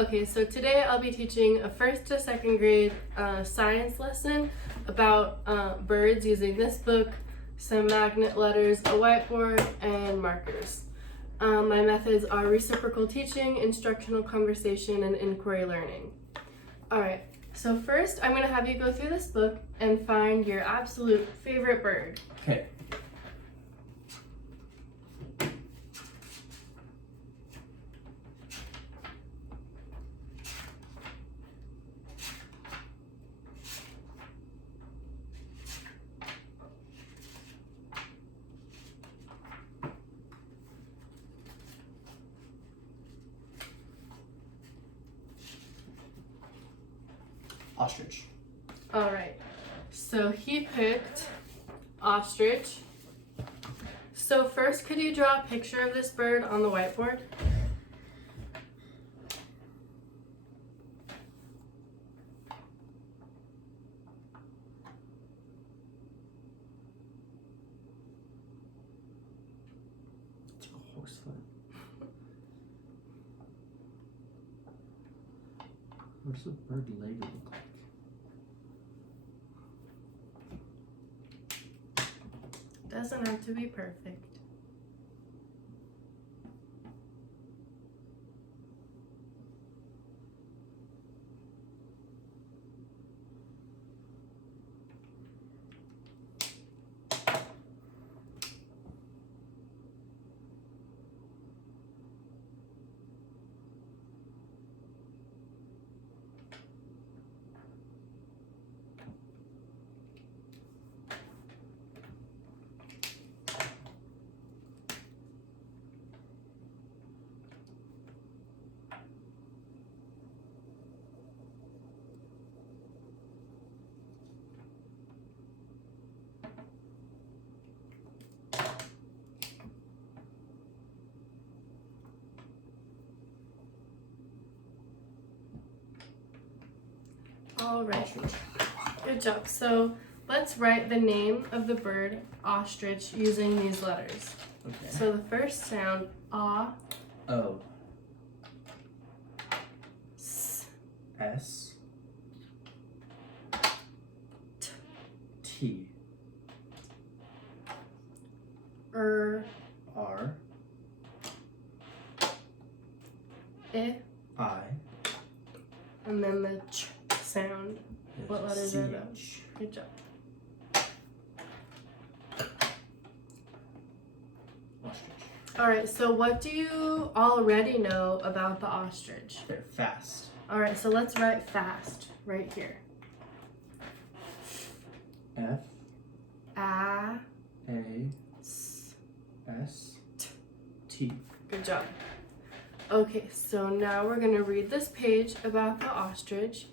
Okay, so today I'll be teaching a first to second grade science lesson about birds using this book, some magnet letters, a whiteboard, and markers. My methods are reciprocal teaching, instructional conversation, and inquiry learning. Alright, so first I'm going to have you go through this book and find your absolute favorite bird. Okay. Ostrich. Alright, so he picked ostrich. So first, could you draw a picture of this bird on the whiteboard? It's a horsefoot. What does a bird leg look like? Doesn't have to be perfect. All right, Ostrich. good job. So let's write the name of the bird ostrich using these letters. Okay. So the first sound, ah, O. s, S. T. er, R. I, I. and then the ch sound. What letters are those? CH. Good job. Ostrich. All right, so what do you already know about the ostrich? They're fast. All right, so let's write fast right here. F. A, A. s, S. T. good job. Okay, so now we're gonna read this page about the ostrich.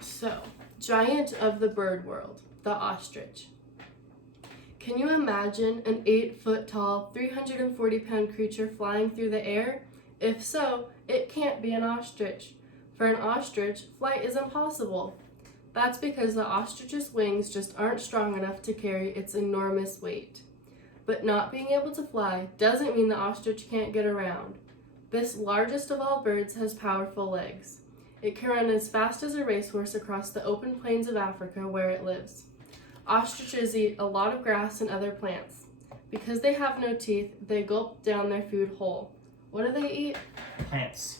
So, giant of the bird world, the ostrich. Can you imagine an 8-foot tall, 340-pound creature flying through the air? If so, it can't be an ostrich. For an ostrich, flight is impossible. That's because the ostrich's wings just aren't strong enough to carry its enormous weight. But not being able to fly doesn't mean the ostrich can't get around. This largest of all birds has powerful legs. It can run as fast as a racehorse across the open plains of Africa where it lives. Ostriches eat a lot of grass and other plants. Because they have no teeth, they gulp down their food whole. What do they eat? Plants.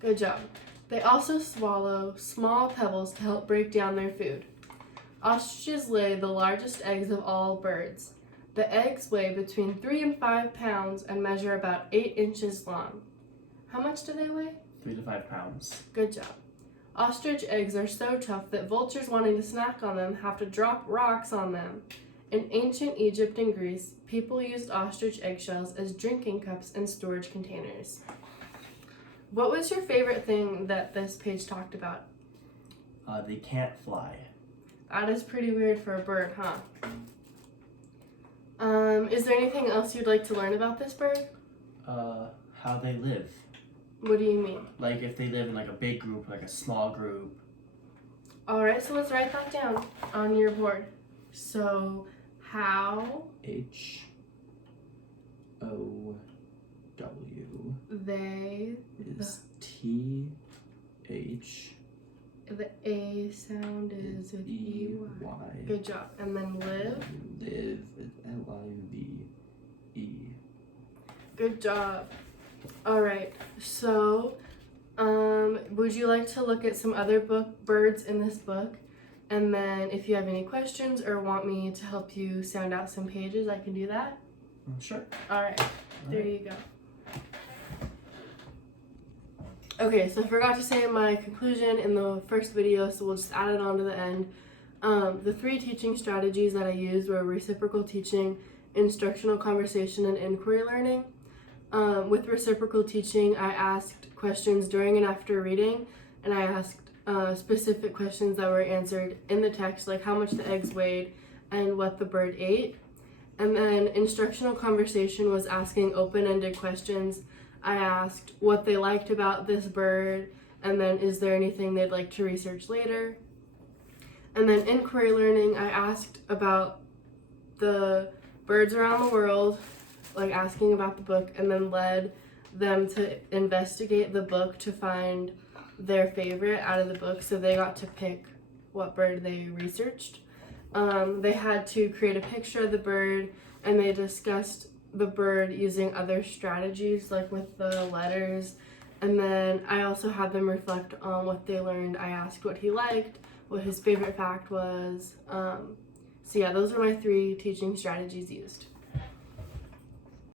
Good job. They also swallow small pebbles to help break down their food. Ostriches lay the largest eggs of all birds. The eggs weigh between 3 and 5 pounds and measure about 8 inches long. How much do they weigh? 3 to 5 pounds. Good job. Ostrich eggs are so tough that vultures wanting to snack on them have to drop rocks on them. In ancient Egypt and Greece, people used ostrich eggshells as drinking cups and storage containers. What was your favorite thing that this page talked about? They can't fly. That is pretty weird for a bird, huh? Is there anything else you'd like to learn about this bird? How they live. What do you mean? Like if they live in like a big group, like a small group. Alright, so let's write that down on your board. So, how H. O. W. they Is T. T-H. The A sound is with E-Y. Y. Good job. And then live. Live. L-I-V-E. Good job. All right. So, would you like to look at some other birds in this book? And then if you have any questions or want me to help you sound out some pages, I can do that. Sure. All right. There you go. Okay, so I forgot to say my conclusion in the first video, so we'll just add it on to the end. The 3 teaching strategies that I used were reciprocal teaching, instructional conversation, and inquiry learning. With reciprocal teaching, I asked questions during and after reading, and I asked specific questions that were answered in the text, like how much the eggs weighed and what the bird ate. And then instructional conversation was asking open-ended questions. I asked what they liked about this bird, and then is there anything they'd like to research later. And then inquiry learning, I asked about the birds around the world, like asking about the book, and then led them to investigate the book to find their favorite out of the book, so they got to pick what bird they researched. They had to create a picture of the bird, and they discussed the bird using other strategies, like with the letters. And then I also had them reflect on what they learned. I asked what he liked, what his favorite fact was. So yeah, those are my 3 teaching strategies used.